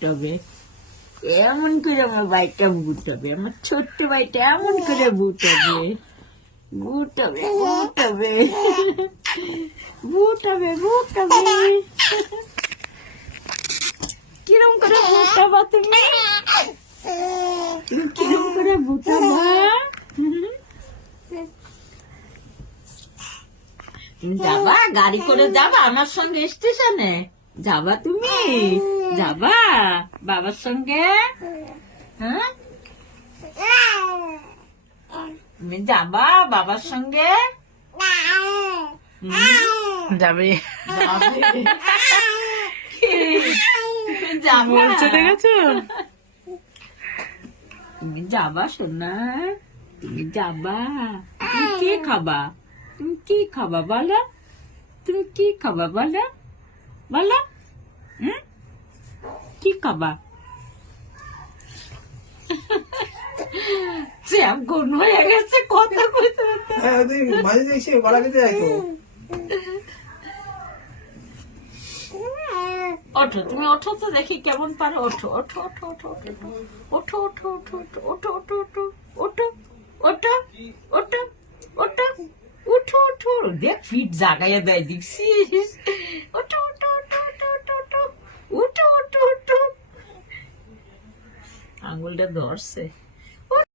বুঝতে হবে, এমন করে আমার ভাইটা বুঝতে হবে, আমার ছোট্ট ভাইটা এমন করে বুঝতে হবে, বুঝতে হবে, বুঝতে হবে, বুঝতে হবে, বুঝতে হবে। কিরম করে বুঝাবা তুমি? তুমি কিরম করে বুঝাবা? তুমি যাবা, গাড়ি করে যাবা আমার সঙ্গে স্টেশনে? যাবা তুমি? যাবা বাবার সঙ্গে? হ্যাঁ, তুমি যাবা বাবার সঙ্গে? যাবে যাবা? চলে গেছো? তুমি যাবা সোনা? তুমি যাবা? তুমি কি খাবা? তুমি কি খাবা বলো? তুমি কি খাবা বলো? বলো, কি খাবা? জ্যাম গুণ হয়ে গেছে কথা কইতে কইতে। মাঝে দেখছি গলা কেটে যায় তো। ওঠো, তুমি ওঠো তো দেখি কেমন পারো। ওঠো, ওঠো, ওঠো, ওঠো, ওঠো, ওঠো, ওঠো, ওঠো, ওঠো, ওঠো, ওঠো, ওঠো, ওঠো, ওঠো, উঠো, উঠো, দেখ ফিট জাগাইয়া দেয় দেখছিস? ওঠো, ওঠো, ওঠো, ওঠো, ওঠো, ওঠো, উঠো, উঠো, উঠো, আঙুলটা ধরছে।